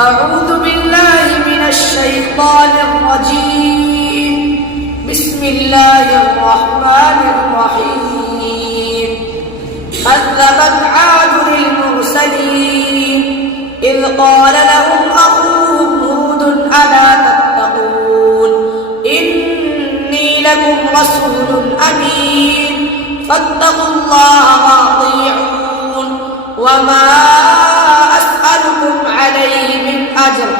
أعوذ بالله من الشيطان الرجيم. بسم الله الرحمن الرحيم. كذبت عاد المرسلين إذ قال لهم أخوهم هود ألا تتقون إني لكم رسول أمين فاتقوا الله وأطيعون وما أسألكم عليه من أجر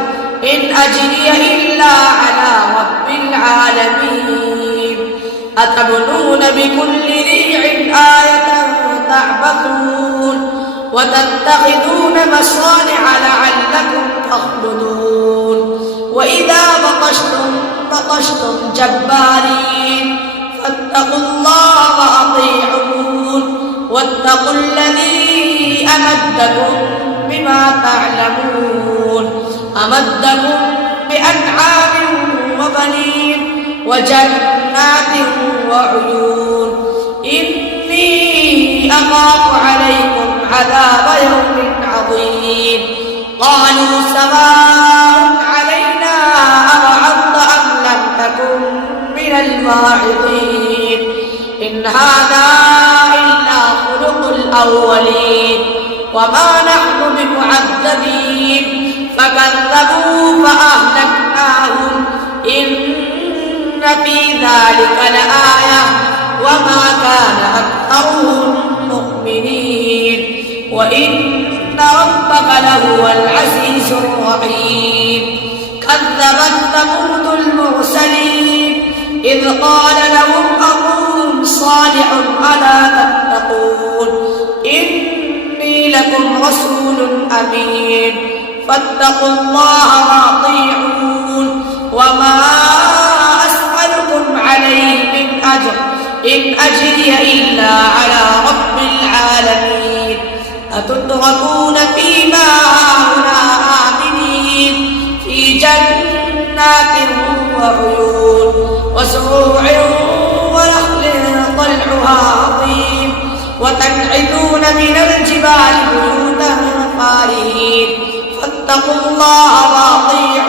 إن أجري إلا على رب العالمين. أتبنون بكل ريع آية تعبثون وتتخذون مصانع لعلكم تخلدون وإذا بطشتم جبارين فاتقوا الله وأطيعون واتقوا الذي أمدكم بما تعلمون أمدكم بأنعام وبنين وجنات وعيون إني أخاف عليكم عذاب يوم عظيم. قالوا سواء علينا أوعظت أم لم تكن من الواعظين إن هذا إلا خلق الأولين وما نحن بمعذبين. فكذبوا فأهلكناهم إن في ذلك لآية وما كان أكثرهم مؤمنين وإن ربك لهو العزيز الرحيم. كذبت ثمود المرسلين إذ قال لهم أخوهم صالح ألا تتقون إني لكم رسول أمين فاتقوا الله وأطيعون وما أسألكم عليه من أجر إن أجري إلا على رب العالمين. أتتركون فيما هاهنا آمنين في جنات وعيون وزروع ونخل طلعها عظيم وتنحتون من الجبال بيوتا فارهين فاتقوا الله وأطيعون